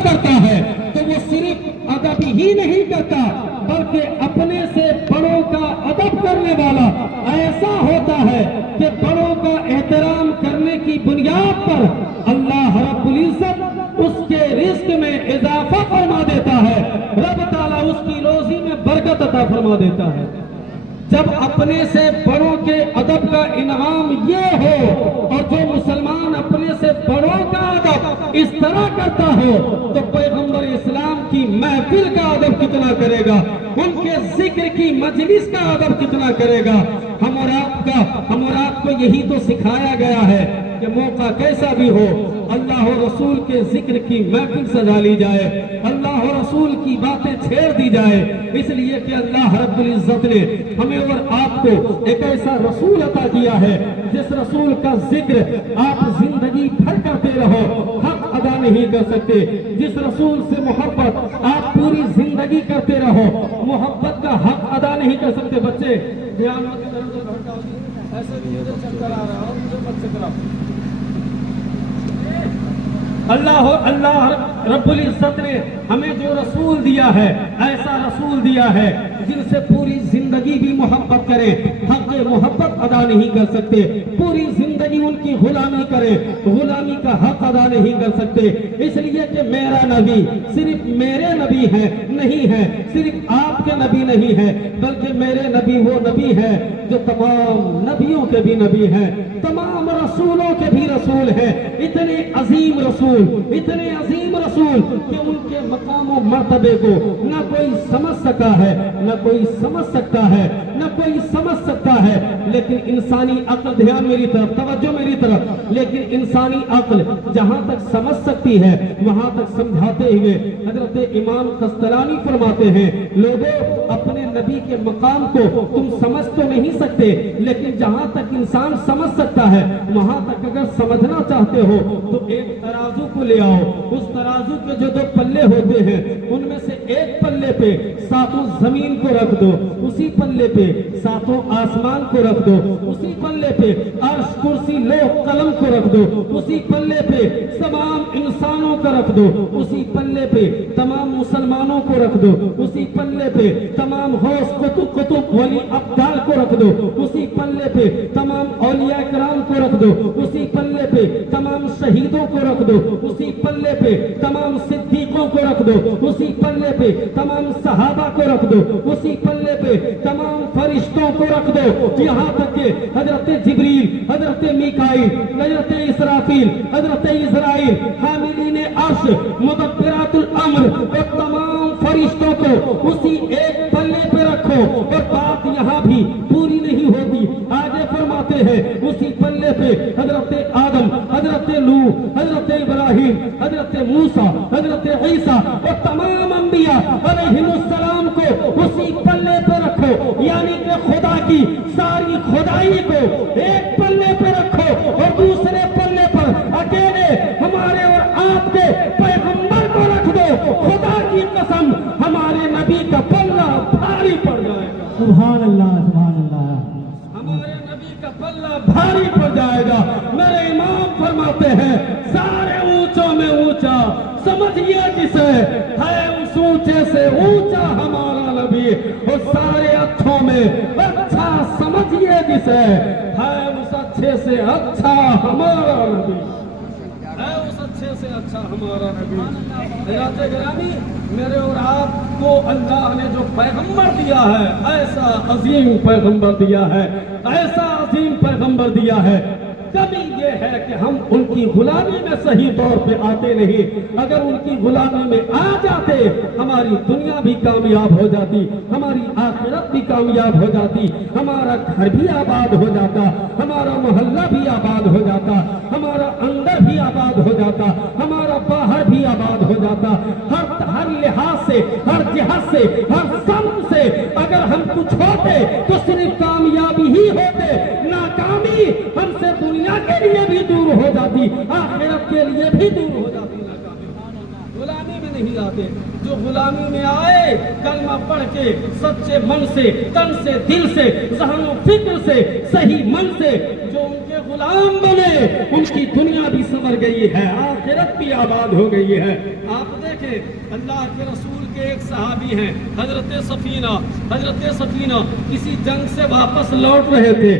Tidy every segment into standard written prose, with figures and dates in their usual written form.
ادب کرتا ہے تو وہ صرف ادب ہی نہیں کرتا بلکہ اپنے سے بڑوں کا ادب کرنے والا ایسا ہوتا ہے کہ بڑوں کا احترام کرنے کی بنیاد پر اللہ رب العزت اس کے رزق میں اضافہ فرما دیتا ہے، رب تعالیٰ اس کی روزی میں برکت عطا فرما دیتا ہے۔ جب اپنے سے بڑوں کے ادب کا انعام یہ ہو اور جو مسلمان اپنے سے بڑوں کا ادب اس طرح کرتا ہو تو پیغمبر اسلام کی محفل کا ادب کتنا کرے گا، ان کے ذکر کی مجلس کا ادب کتنا کرے گا۔ ہم اور آپ کو یہی تو سکھایا گیا ہے کہ موقع کیسا بھی ہو اللہ و رسول کے ذکر کی محفل سجا لی جائے، اللہ و رسول کی باتیں چھیڑ دی جائے، اس لیے کہ اللہ رب العزت نے ہمیں اور آپ کو ایک ایسا رسول عطا کیا ہے جس رسول کا ذکر آپ زندگی بھر کرتے رہو حق ادا نہیں کر سکتے، جس رسول سے محبت آپ پوری زندگی کرتے رہو محبت کا حق ادا نہیں کر سکتے۔ بچے دھیان ایسے چل کر آ رہا ہوں، اللہ رب العزت نے ہمیں جو رسول دیا ہے ایسا رسول دیا ہے جن سے پوری زندگی بھی محبت کرے حق محبت ادا نہیں کر سکتے، پوری زندگی ان کی غلامی کرے غلامی کا حق ادا نہیں کر سکتے، اس لیے کہ میرا نبی صرف میرے نبی ہے نہیں ہے، صرف آپ کے نبی نہیں ہے بلکہ میرے نبی وہ نبی ہے جو تمام نبیوں کے بھی نبی ہے، تمام رسولوں کے بھی رسول ہے، اتنے عظیم رسول کہ ان کے مقام و مرتبے کو نہ کوئی سمجھ سکا ہے نہ کوئی سمجھ سکتا ہے نہ کوئی سمجھ سکتا ہے، لیکن انسانی عقل، دھیان میری طرف، توجہ میری طرف، لیکن انسانی عقل جہاں تک سمجھ سکتی ہے وہاں تک سمجھاتے ہوئے حضرت امام قسطلانی فرماتے ہیں لوگوں اپنے نبی کے مقام کو تم سمجھ تو نہیں سکتے لیکن جہاں تک انسان سمجھ سکتا ہے وہاں تک اگر سمجھنا چاہتے ہو تو ایک ترازو کو لے آؤ، اس ترازو کے جو دو پلے ہوتے ہیں ان میں سے ایک پلے پہ ساتوں زمین کو رکھ دو، اسی پلے پہ ساتوں آسمان کو رکھ دو، اسی پلے پہ عرش کرسی لوح قلم کو رکھ دو، اسی پلے پہ تمام انسانوں کو رکھ دو، اسی پلے پہ تمام مسلمانوں کو رکھ دو، اسی پلے پہ تمام غوث قطب ولی ابدال کو رکھ دو، اسی پلے پہ تمام اولیاء کرام کو رکھ دو، اسی پلے پہ تمام شہیدوں کو رکھ دو، اسی پلے پہ تمام صدیقوں کو رکھ دو، اسی پلے پہ تمام صحابہ کو رکھ دو، اسی پلے پہ تمام فرشتوں کو رکھ دو، یہاں تک کہ حضرت جبریل، حضرت میکائیل، حضرت اسرافیل، حضرت اسرائیل، حاملین عرش، مدبرات الامر اور تمام فرشتوں کو اسی ایک پلے پہ رکھو، اور بات یہاں بھی پوری نہیں ہوتی، آگے فرماتے ہیں اسی پلے پہ حضرت آدم، حضرت نوح، حضرت ابراہیم، حضرت موسیٰ، حضرت عیسیٰ اور تمام انبیاء علیہم السلام کو اسی پلے پہ رکھو، یعنی کہ خدا کی ساری خدائی کو ایک پلے پہ رکھو اور دوسرے پلے پر اکیلے ہمارے اور آپ کے پیغمبر کو رکھ دو، خدا کی قسم ہمارے نبی کا پلہ بھاری پڑ جائے گا، سبحان اللہ سبحان اللہ، ہمارے نبی کا پلہ بھاری پڑ جائے گا۔ میرے امام فرماتے ہیں سارے اونچوں میں اونچا سمجھیے جسے ہے اس اونچے سے اونچا ہمارا نبی، اور سارے اچھوں میں اچھا سمجھیے جسے ہے اس اچھے سے اچھا ہمارا نبی، ہے اس اچھے سے اچھا ہمارا نبی۔ حضرات گرامی، میرے اور آپ کو اللہ نے جو پیغمبر دیا ہے ایسا عظیم پیغمبر دیا ہے، ایسا عظیم پیغمبر دیا ہے، کمی یہ ہے کہ ہم ان کی غلامی میں صحیح طور پہ آتے نہیں، اگر ان کی غلامی میں آ جاتے ہماری دنیا بھی کامیاب ہو جاتی، ہماری آخرت بھی کامیاب ہو جاتی، ہمارا گھر بھی آباد ہو جاتا، ہمارا محلہ بھی آباد ہو جاتا، ہمارا اندر بھی آباد ہو جاتا، ہمارا باہر بھی آباد ہو جاتا، ہر لحاظ سے، ہر جہت سے، ہر سمت سے اگر ہم کچھ ہوتے تو صرف کامیابی ہی ہوتے، ناکامی ہم سے دنیا کے لیے بھی دور ہو جاتی، آخرت کے لیے بھی دور ہو جاتی۔ غلامی میں نہیں آتے، جو غلامی میں آئے کلمہ پڑھ کے سچے من سے، تن سے، دل سے، ذہن و فکر سے، صحیح من سے، جو ان کے غلام بنے ان کی دنیا بھی سنور گئی ہے، آخرت بھی آباد ہو گئی ہے۔ آپ دیکھیں اللہ کے رسول کے ایک صحابی ہیں حضرت سفینہ کسی جنگ سے واپس لوٹ رہے تھے،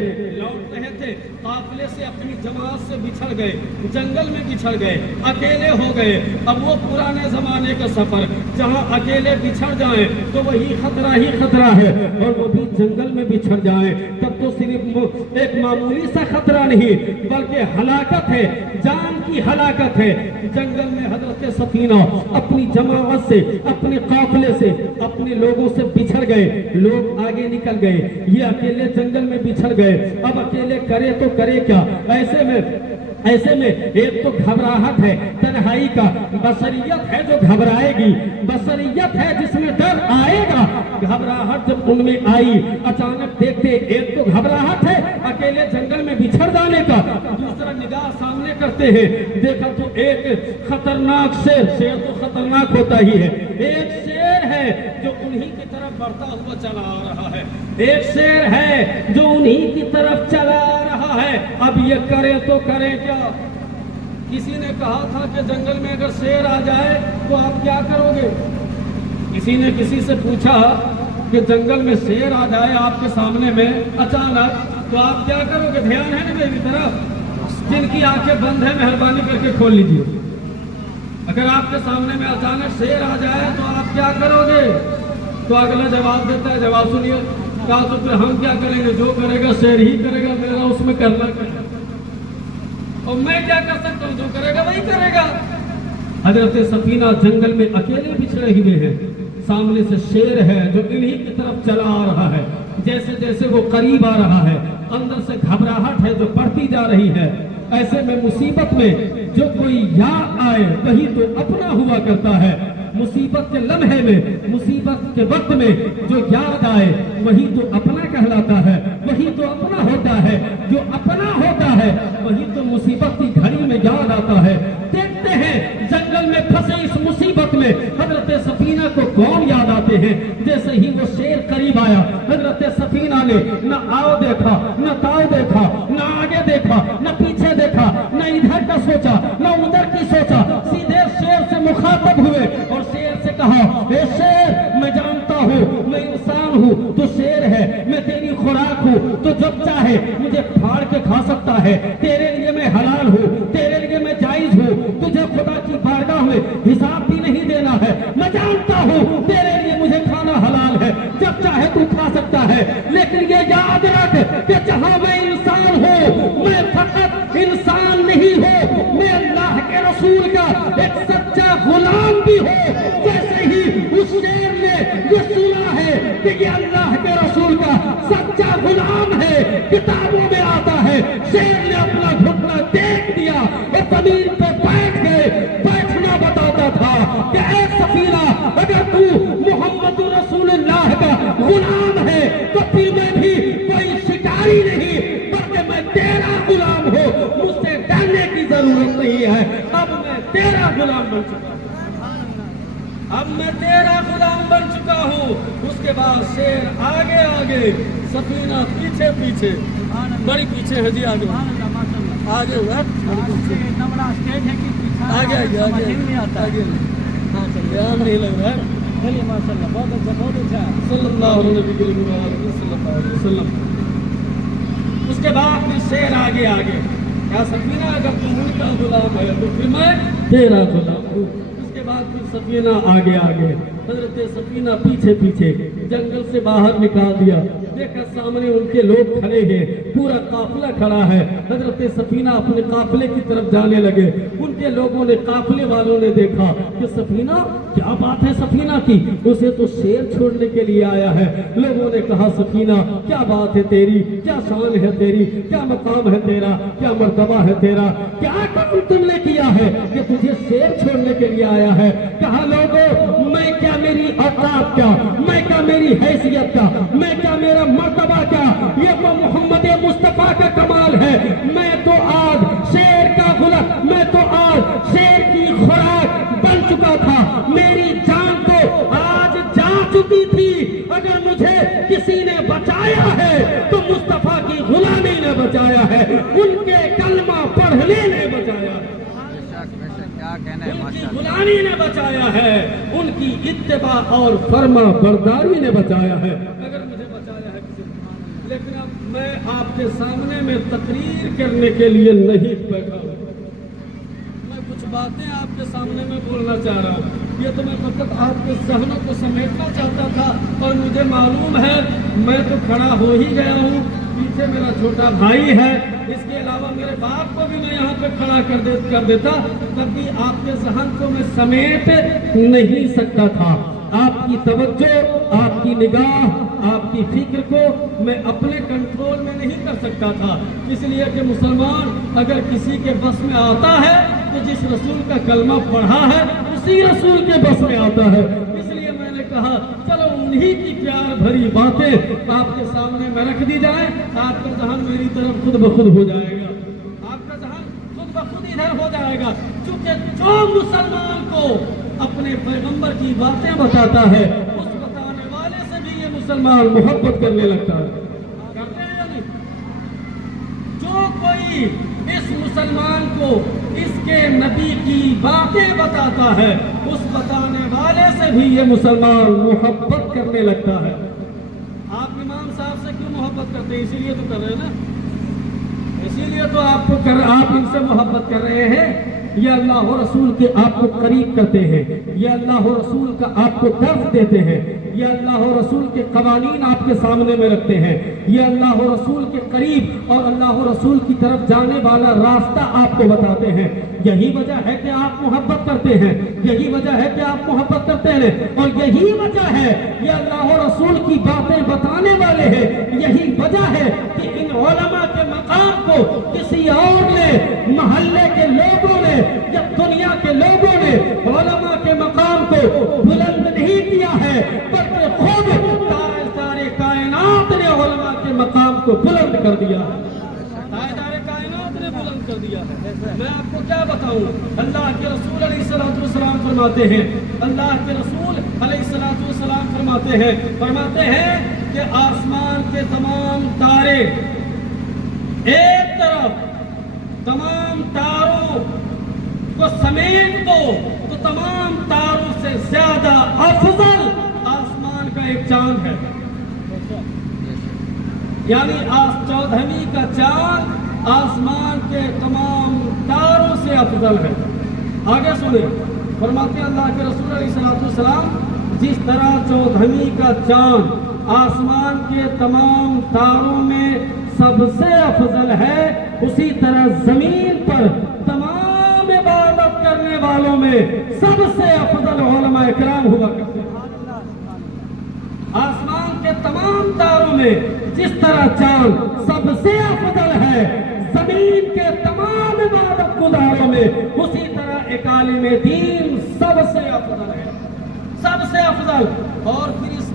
قافلے سے اپنی جماعت سے بچھڑ گئے، جنگل میں بچھڑ گئے، اکیلے ہو گئے۔ اب وہ پرانے زمانے کا سفر جہاں اکیلے بچھڑ جائیں تو وہی خطرہ ہی خطرہ ہے، اور وہ بھی جنگل میں بچھڑ جائیں تب تو صرف ایک معمولی سا خطرہ نہیں بلکہ ہلاکت ہے، جان کی ہلاکت ہے۔ جنگل میں حضرت سفینہ اپنی جماعت سے، اپنے قافلے سے، اپنے لوگوں سے بچھڑ گئے، لوگ آگے نکل گئے، یہ اکیلے جنگل میں بچھڑ گئے۔ اب اکیلے کرے تو کرے کیا؟ ایسے میں ایک تو گھبراہٹ ہے تنہائی کا، بصریت ہے جو گھبرائے گی، بصریت ہے جس میں ڈر آئے گا۔ گھبراہٹ جب ان میں آئی، اچانک دیکھتے ایک تو گھبراہٹ ہے اکیلے جنگل میں بچھڑ جانے کا، دوسرا نگاہ سامنے کرتے ہیں، دیکھا تو ایک خطرناک شیر تو خطرناک ہوتا ہی ہے، ایک شیر ہے جو انہی کی طرف بڑھتا ہوا چلا آ رہا ہے، ایک شیر ہے جو انہی کی طرف چلا آ رہا ہے۔ اب یہ کرے تو کرے کیا؟ کسی نے کہا تھا کہ جنگل میں اگر شیر آ جائے تو آپ کیا کرو گے؟ کسی نے کسی سے پوچھا کہ جنگل میں شیر آ جائے آپ کے سامنے میں اچانک تو آپ کیا کرو گے؟ دھیان ہے نا میری طرف، جن کی آنکھیں بند ہیں مہربانی کر کے کھول لیجیے۔ اگر آپ کے سامنے میں اچانک شیر آ جائے تو آپ کیا کرو گے؟ تو اگلا جواب دیتا ہے، جواب سنیے، کہا تو پھر ہم کیا کریں گے؟ جو کرے گا شیر ہی کرے گا، میرا اس میں کرنا کیا؟ اور میں کیا کر سکتا ہوں؟ جو کرے گا وہی کرے گا۔ حضرت سفینہ جنگل میں اکیلے بچھڑے ہوئے ہیں، سامنے سے شیر ہے جو انہی کی طرف چلا آ رہا ہے، جیسے جیسے وہ قریب آ رہا ہے اندر سے گھبراہٹ ہے جو بڑھتی جا رہی ہے۔ ایسے میں مصیبت میں جو کوئی یاد آئے وہی تو اپنا ہوا کرتا ہے، مصیبت کے لمحے میں، مصیبت کے وقت میں جو یاد آئے وہی تو اپنا کہلاتا ہے، وہی تو اپنا ہوتا ہے، جو اپنا ہوتا ہے وہی تو مصیبت کی گھڑی میں یاد آتا ہے۔ دیکھتے ہیں جنگل میں پھنسے اس مصیبت میں حضرت سفینہ کو کون یاد آتے ہیں؟ جیسے ہی وہ شیر قریب آیا، حضرت سفینہ نے نہ آؤ دیکھا، نہ تاؤ دیکھا، نہ آگے دیکھا، نہ پیچھے دیکھا، نہ ادھر کا سوچا، نہ ادھر کی سوچا، سیدھے شیر سے مخاطب ہوئے اور شیر سے کہا، اے شیر، میں جانتا ہوں میں انسان ہوں تو شیر ہے، میں تیری خوراک ہوں تو جب چاہے مجھے پھاڑ کے کھا سکتا ہے، تیرے لیے میں حلال ہوں، تیرے لیے میں جائز ہوں، تجھے خدا کی بارگاہ میں حساب بھی نہیں دینا ہے، میں جانتا ہوں تیرے لیے مجھے کھانا حلال ہے، جب چاہے تو کھا سکتا ہے، لیکن یہ یاد رکھ کہ جہاں میں انسان ہوں میں فقط انسان نہیں ہوں، میں اللہ کے رسول کا ایک سچا غلام بھی ہوں۔ جیسے ہی اس شیر نے یہ سنا ہے کہ یہ اللہ کے رسول کا سچا غلام ہے، کتابوں میں آتا ہے، شیر نے اپنا گھٹنا دیکھ دیا اور زمین پہ بیٹھ گئے۔ بیٹھنا بتاتا تھا کہ اے سفینہ، اگر تو محمد رسول اللہ کا غلام ہے تو پھر میں بھی کوئی شکاری نہیں بلکہ میں تیرا غلام ہوں، مجھ سے ڈرنے کی ضرورت نہیں ہے، اب میں تیرا غلام بن چکا ہوں، اب میں تیرا غلام بن چکا ہوں۔ اس کے بعد شیر آگے آگے، سفینہ پیچھے پیچھے، بڑی پیچھے ہے جی، آگے آگے ہوا اتنا بڑا اسٹیج ہے کہ آگے آگے آگے نہیں آتا آگے ہاں چلیے، آم نہیں لگ رہا ہے۔ چلیے ماشاء اللہ، بہت اچھا، بہت اچھا۔ صلی اللہ علیہ وسلم۔ اس کے بعد پھر شیر آگے آگے، کیا سفینہ اگر تم ان کا غلام ہے تو پھر میں تیرا غلام ہوں۔ اس کے بعد پھر سفینہ آگے آگے، حضرت سفینہ پیچھے پیچھے، جنگل سے باہر نکال دیا، دیکھا سامنے ان کے لوگ کھڑے ہیں، پورا قافلہ کھڑا ہے۔ حضرت سفینہ اپنے قافلے کی طرف جانے لگے، ان کے لوگوں نے، قافلے والوں نے دیکھا کہ سفینہ، کیا بات ہے سفینہ کی، اسے تو شیر چھوڑنے کے لیے آیا ہے۔ لوگوں نے کہا سفینہ کیا بات ہے تیری، کیا شان ہے تیری، کیا مقام ہے تیرا، کیا مرتبہ ہے تیرا، کیا کام تم نے کیا ہے کہ تجھے شیر چھوڑنے کے لیے آیا ہے؟ کہا لوگوں، میں کیا، میری اوقات کیا، میں کیا میری حیثیت کا، میں کیا میرا مرتبہ کیا، یہ تو محمد مصطفیٰ کا کمال ہے۔ میں تو آج شیر کا غلام، میں تو آج شیر کی خوراک بن چکا تھا، میری جان تو آج جا چکی تھی۔ اگر مجھے کسی نے بچایا ہے تو مصطفیٰ کی غلامی نے بچایا ہے، ان کے کہنا ہے ان کی ماشاء اللہ. غلامی نے بچایا ہے, ان کی اتباع اور فرما برداری نے بچایا ہے. اگر مجھے بچایا ہے کسی نے, لیکن اب میں آپ کے سامنے میں تقریر کرنے کے لیے نہیں بیٹھا ہوں. میں کچھ باتیں آپ کے سامنے میں بولنا چاہ رہا ہوں. یہ تو میں فقط آپ کے ذہنوں کو سمیٹنا چاہتا تھا, اور مجھے معلوم ہے میں تو کھڑا ہو ہی گیا ہوں. پیچھے میرا چھوٹا بھائی ہے, اس کے علاوہ میرے باپ کو بھی میں یہاں پہ کھڑا کر دیتا, تب بھی آپ کے ذہن کو میں سمیٹ نہیں سکتا تھا. آپ کی توجہ, آپ کی نگاہ, آپ کی فکر کو میں اپنے کنٹرول میں نہیں کر سکتا تھا. اس لیے کہ مسلمان اگر کسی کے بس میں آتا ہے تو جس رسول کا کلمہ پڑھا ہے اسی رسول کے بس میں آتا ہے. اس لیے میں نے کہا چلو انہی کی پیار بھری باتیں آپ کے سامنے میں رکھ دی جائیں. آپ کا ذہن میری طرف خود بخود ہو جائے گا, آپ کا ذہن خود بخود ادھر ہو جائے گا. چونکہ جو مسلمان کو اپنے پیغمبر کی باتیں بتاتا ہے, اس بتانے والے سے بھی یہ مسلمان محبت کرنے لگتا ہے. کرتے ہیں یا نہیں؟ جو کوئی اس مسلمان کو اس کے نبی کی باتیں بتاتا ہے, اس بتانے والے سے بھی یہ مسلمان محبت کرنے لگتا ہے. آپ امام صاحب سے کیوں محبت کرتے ہیں؟ اسی لیے تو کر رہے ہیں نا, اسی لیے تو آپ ان سے محبت کر رہے ہیں. یہ اللہ و رسول کے آپ کو قریب کرتے ہیں, یہ اللہ و رسول کا آپ کو درس دیتے ہیں, یہ اللہ و رسول کے قوانین آپ کے سامنے میں رکھتے ہیں, یہ اللہ و رسول کے قریب اور اللہ و رسول کی طرف جانے والا راستہ آپ کو بتاتے ہیں. یہی وجہ ہے کہ آپ محبت کرتے ہیں, یہی وجہ ہے کہ آپ محبت کرتے ہیں, اور یہی وجہ ہے یہ اللہ و رسول کی باتیں بتانے والے ہیں. یہی وجہ ہے کہ ان علماء کے مقام کو کسی اور نے, محلے کے لوگوں نے یا دنیا کے لوگوں نے علماء کے مقام کو بلند نہیں کیا ہے, بلکہ خود سارے کائنات نے علماء کے مقام کو بلند کر دیا ہے. سارے کائنات نے بلند کر دیا ہے. میں آپ کو کیا بتاؤں, اللہ کے رسول علیہ الصلوۃ والسلام فرماتے ہیں, اللہ کے رسول علیہ الصلوۃ والسلام فرماتے ہیں کہ آسمان کے تمام تارے ایک طرف, تمام تاروں کو سمیٹ دو تو تمام تاروں سے زیادہ افضل آسمان کا ایک چاند ہے. یعنی 14ویں کا چاند آسمان کے تمام تاروں سے افضل ہے. آگے سنیں, فرماتے ہیں اللہ کے رسول علیہ الصلوۃ والسلام, جس طرح 14ویں کا چاند آسمان کے تمام تاروں میں سب سے افضل ہے, اسی طرح زمین پر تمام عبادت کرنے والوں میں سب سے افضل علماء اکرام ہوا کرتے ہیں. آسمان کے تمام تاروں میں جس طرح چاند سب سے افضل ہے, زمین کے تمام عبادت گزاروں میں اسی طرح ایک عالم دین سب سے افضل ہے, سب سے افضل. اور پھر اس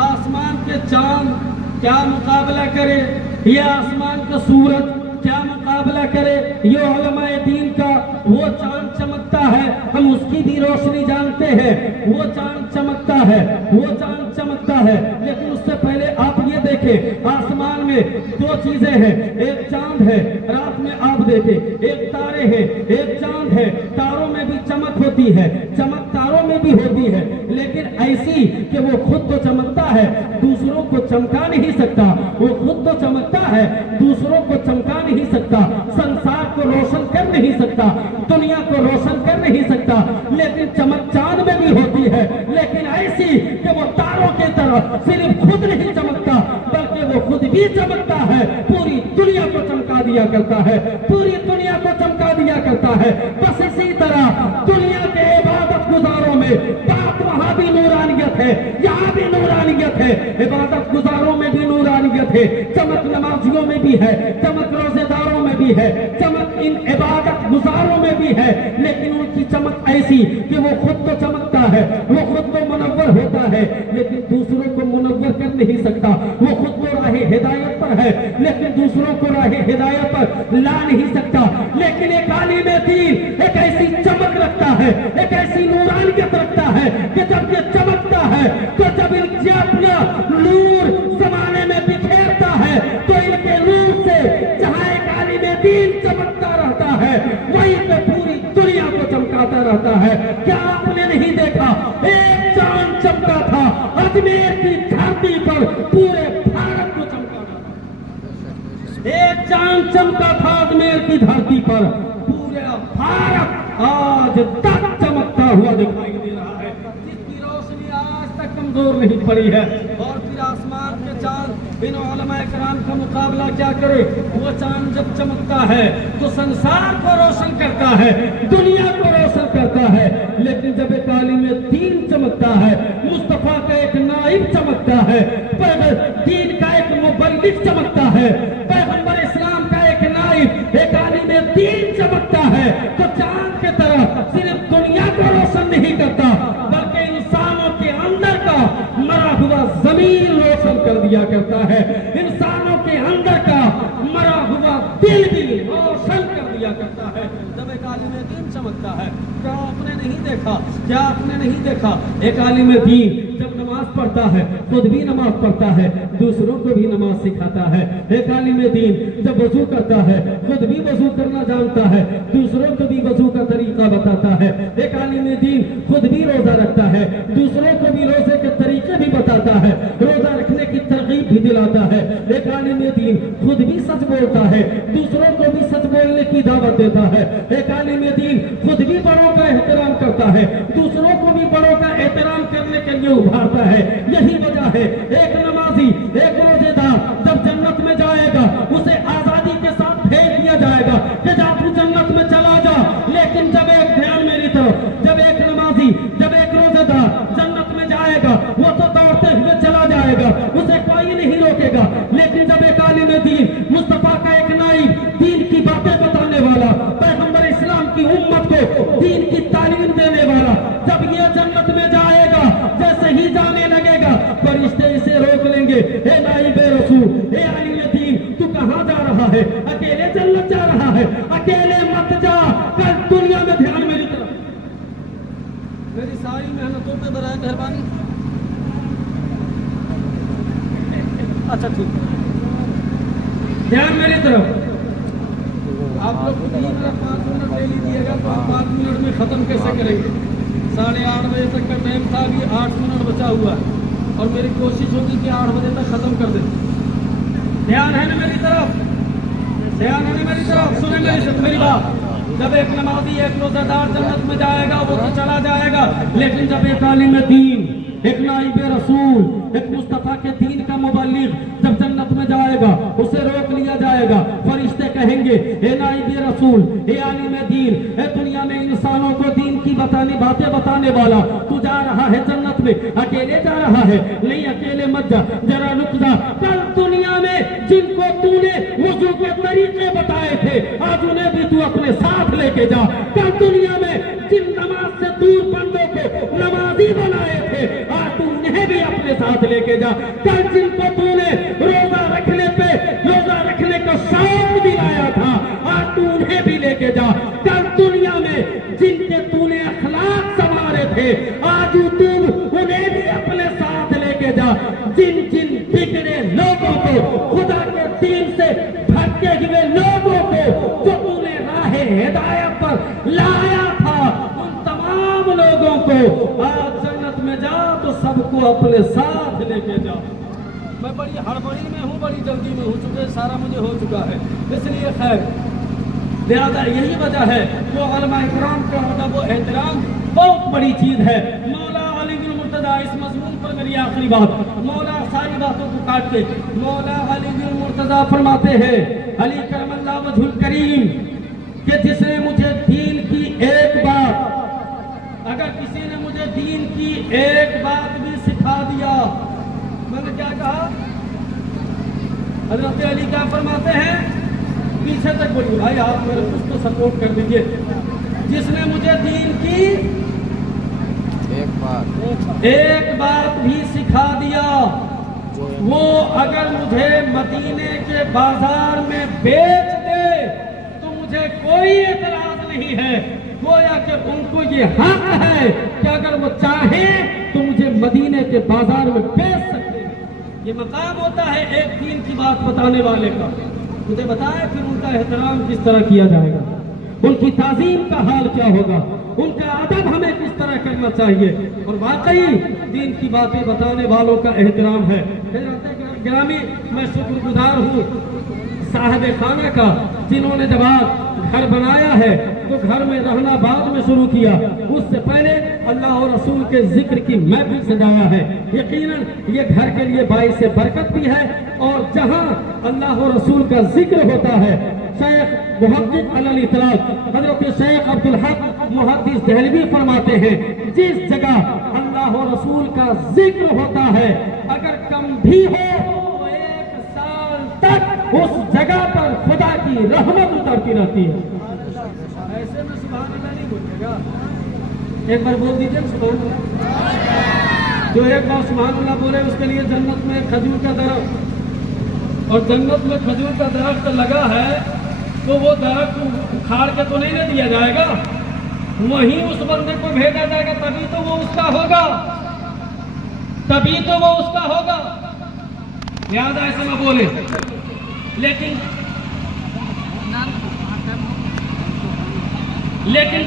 آسمان کے چاند کیا مقابلہ کرے, یہ آسمان کا سورج کیا مقابلہ کرے, یہ علماء دین کا وہ چاند چمکتا ہے, ہم اس کی بھی روشنی جانتے ہیں, وہ چاند چمکتا ہے, وہ چاند چمکتا ہے. لیکن اس سے پہلے آپ یہ دیکھیں, آسمان میں دو چیزیں ہیں, ایک چاند ہے, رات میں آپ دیکھیں, ایک تارے ہیں, ایک چاند ہے. تاروں میں بھی چمک ہوتی ہے, چمک تاروں میں بھی ہوتی ہے, لیکن ایسی کہ وہ خود تو چمکتا ہے, دوسروں کو چمکا نہیں سکتا. وہ خود تو چمکتا ہے, دوسروں کو چمکا نہیں سکتا, سنسار کو روشن کر نہیں سکتا, دنیا کو روشن کر نہیں سکتا. لیکن چمک چاند میں بھی ہوتی ہے, لیکن ایسی کہ وہ تاروں کی طرح صرف خود نہیں چمکتا, بلکہ وہ خود بھی چمکتا ہے, پوری دنیا کو چمکا دیا کرتا ہے, پوری دنیا کو چمکا دیا کرتا ہے. بس اسی طرح دنیا کے عبادت گزاروں میں بات وہاں بھی نورانیت ہے, یہاں بھی نورانیت ہے, عبادت گزاروں میں بھی نورانیت ہے, چمک نمازیوں میں بھی ہے, چمک روزے داروں میں بھی ہے, چمک ان عبادت گزاروں میں بھی ہے. لیکن ان کی چمک ایسی کہ وہ خود تو چمکتا ہے, وہ خود تو منور ہوتا ہے, لیکن دوسروں کو منور کر نہیں سکتا. وہ خود تو راہ ہدایت پر ہے, لیکن دوسروں کو راہ ہدایت پر لا نہیں سکتا. لیکن ایک عالم دین ایک ایسی چمک رکھتا ہے, ایک ایسی نورانیت رکھتا ہے کہ جب یہ چمکتا ہے تو جب ان کے اپنا نور زمانے میں بکھیرتا ہے تو ان کے نور سے جہاں ایک عالم دین چمکتا رہتا ہے, وہیں پہ پوری دنیا کو چمکاتا بتاتا ہے کیا آپ نے نہیں دیکھا ایک چاند چمکا تھا اجمیر کی دھرتی پر پورے بھارت کو چمکا تھا ایک چاند چمکا تھا اجمیر کی دھرتی پر پورے بھارت آج تک چمکتا ہوا دکھائی دے رہا ہے جس کی روشنی آج تک کمزور نہیں پڑی ہے اور پھر آسمان کے چاند ان علماء کرام کا مقابلہ کیا کرے وہ چاند جب چمکتا ہے تو سنسار کو روشن کرتا ہے دنیا کو روشن کرتا ہے لیکن جب ایک عالم دین چمکتا ہے مصطفیٰ کا ایک نائب چمکتا ہے دین کا ایک مبلغ چمکتا ہے پیغمبر اسلام کا ایک نائب ایک عالم دین چمکتا ہے تو چاند کی طرح صرف دنیا کو روشن نہیں کرتا بلکہ انسانوں کے اندر کا مرا ہوا زمین روشن کر دیا کرتا ہے انسانوں کے اندر کا مرا ہوا دل بھی روشن کر دیا کرتا ہے جب ایک عالم دین چمکتا ہے کیا آپ نے نہیں دیکھا ایک عالم دین جب نماز پڑھتا ہے خود بھی نماز پڑھتا ہے دوسروں کو بھی نماز سکھاتا ہے ایک عالم دین جب وضو کرتا ہے خود بھی وضو کرنا جانتا ہے دوسروں کو بھی وضو کا طریقہ بتاتا ہے ایک عالم دین خود بھی روزہ رکھتا ہے دوسروں کو بھی روزے کے طریقے بھی بتاتا ہے روزہ رکھنے کی ترغیب بھی دلاتا ہے ایک عالم دین خود بھی سچ بولتا ہے دوسروں کو بھی سچ بولنے کی دعوت دیتا ہے ایک عالم دین خود بھی بڑوں کا احترام کرتا ہے دوسروں کو بھی بڑوں کا احترام کرنے کے لیے ابھارتا ہے یہی وجہ ہے ایک نمازی ایک روزے دار جب جنت میں جائے گا اسے آزادی کے ساتھ بھیج دیا جائے گا کہ جا تو جنت میں چلا جا لیکن جب ایک دھیان میری طرف جب ایک نمازی جب ایک روزے دار جنت میں جائے گا وہ تو دوڑتے ہوئے چلا جائے گا اسے کوئی نہیں روکے گا لیکن جب ایک عالم دین مصطفیٰ کا ایک نائب دین کی باتیں بتانے والا پیغمبر اسلام کی امت کو دین کی تعلیم دینے والا جب یہ جنت میں جائے گا جیسے ہی جانے لگے گا فرشتے اسے روک لیں گے اے نائب رسول اے عالم دین تو کہاں جا رہا ہے اکیلے جنت جا رہا ہے اکیلے مت جا کل دنیا میں دھیان میری طرف میری ساری محنتوں پہ برائے مہربانی اچھا ٹھیک دھیان میری طرف آپ لوگ 5 منٹ لے لیجیے گا 5 منٹ میں ختم کیسے کریں گے 8:30 بجے تک کا ٹائم تھا ابھی 8 منٹ بچا ہوا ہے اور میری کوشش ہوگی کہ 8 بجے تک ختم کر دیں دھیان ہے نا میری طرف دھیان ہے نا میری طرف سنیں میری بات جب ایک نمازی ایک روزہ دار جنت میں جائے گا وہ تو چلا جائے گا لیکن جب ایک عالم دین ایک نائب رسول ایک مصطفیٰ کے دین کا مبلغ جب جنت میں جائے گا اسے روک لیا جائے گا فرشتے کہیں گے اے نائب رسول اے عالم دین اے دنیا میں انسانوں کو دین کی باتیں بتانے والا تو جا رہا ہے جنت میں اکیلے جا رہا ہے نہیں اکیلے مت جا ذرا رک جا کل دنیا میں جن کو تو نے وضو کے طریقے بتائے تھے آج انہیں بھی تو اپنے ساتھ لے کے جا کل دنیا میں جن نماز سے دور بندوں کو نمازی بنائے تھے آج تو انہیں بھی اپنے ساتھ لے کے جا کل جن کو تو نے روزہ رکھنے کا شوق دلایا تھا آج تو انہیں بھی لے کے جا کل دنیا میں جن کے تو نے اخلاق سنوارے تھے آج تو انہیں بھی اپنے ساتھ لے کے جا جن بگڑے لوگوں کو خدا کے دین سے بھٹکے ہوئے لوگوں کو جو تو نے راہ ہدایت پر لایا تھا ان تمام لوگوں کو آج جنت میں جا تو سب کو اپنے ساتھ لے کے جا میں بڑی ہڑبڑی میں ہوں بڑی جلدی میں ہوں چونکہ سارا مجھے ہو چکا ہے اس لیے خیر لہذا یہی وجہ ہے جو علماء کرام کا ادب و احترام بہت بڑی چیز ہے مولا علی بن مرتضیٰ اس مضمون پر میری آخری بات مولا ساری باتوں کو کاٹ کے مولا علی بن مرتضیٰ فرماتے ہیں علی کرم اللہ وجہ الکریم کہ جس نے مجھے دین کی ایک بات اگر کسی نے مجھے دین کی ایک بات بھی سکھا دیا میں نے کیا کہا حضرت علی کیا فرماتے ہیں پیچھے تک بولیے بھائی آپ میرے کچھ تو سپورٹ کر دیجئے جس نے مجھے دین کی ایک بات بھی سکھا دیا وہ اگر مجھے مدینے کے بازار میں بیچ دے تو مجھے کوئی اعتراض نہیں ہے گویا کہ ان کو یہ حق ہے کہ اگر وہ چاہیں تو مجھے مدینے کے بازار میں بیچ سکتے ہیں یہ مقام ہوتا ہے ایک دین کی بات بتانے والے کا مجھے بتائیں پھر ان کا احترام کس طرح کیا جائے گا ان کی تعظیم کا حال کیا ہوگا ان کا ادب ہمیں کس طرح کرنا چاہیے، اور واقعی دین کی باتیں بتانے والوں کا احترام ہے۔ گرامی، میں شکر گزار ہوں صاحب خانہ کا، جنہوں نے جب گھر بنایا ہے تو گھر میں رہنا بعد میں شروع کیا، اس سے پہلے اللہ اور رسول کے ذکر کی محفل سجایا ہے۔ یقیناً یہ گھر کے لیے باعث برکت بھی ہے، اور جہاں اللہ اور رسول کا ذکر ہوتا ہے، شیخ محقق علی الاطلاق حضرت شیخ عبدالحق محدث دہلوی فرماتے ہیں، جس جگہ اللہ اور رسول کا ذکر ہوتا ہے اگر کم بھی ہو تو 1 سال تک اس جگہ پر خدا کی رحمت اترتی رہتی ہے۔ ایسے میں سبحان اللہ نہیں بولے گا، ایک بار بول دیجیے سبحان اللہ۔ جو ایک بار سبحان اللہ بولے اس کے لیے جنت میں کھجور کا درخت، اور جنت میں کھجور کا درخت لگا ہے تو وہ درخت اکھاڑ کے تو نہیں نہ دیا جائے گا، وہیں اس بندے کو بھیجا جائے گا، تبھی تو وہ اس کا ہوگا، تبھی تو وہ اس کا ہوگا۔ یاد ایسے نہ بولے، لیکن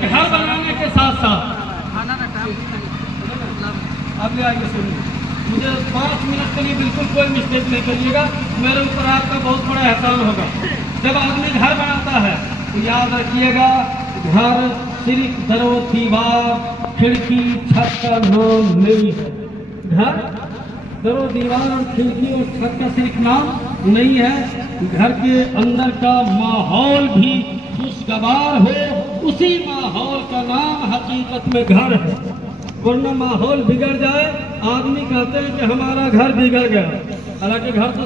گھر بنانے کے ساتھ ساتھ اب لے آئیے سنیے، مجھے 5 منٹ کے لیے بالکل کوئی مسٹیک نہیں کریے گا، میرے اوپر آپ کا بہت بڑا احسان ہوگا۔ جب آدمی گھر بناتا ہے تو یاد رکھیے گا، گھر صرف در و دیوار کھڑکی چھت کا نام نہیں ہے۔ گھر در و دیوار اور کھڑکی اور چھت کا صرف نام نہیں ہے، گھر کے اندر کا ماحول بھی خوشگوار ہو، اسی ماحول کا نام حقیقت میں گھر ہے۔ ورنہ ماحول بگڑ جائے، آدمی کہتے ہیں کہ ہمارا گھر بگڑ گیا، حالانکہ گھر تو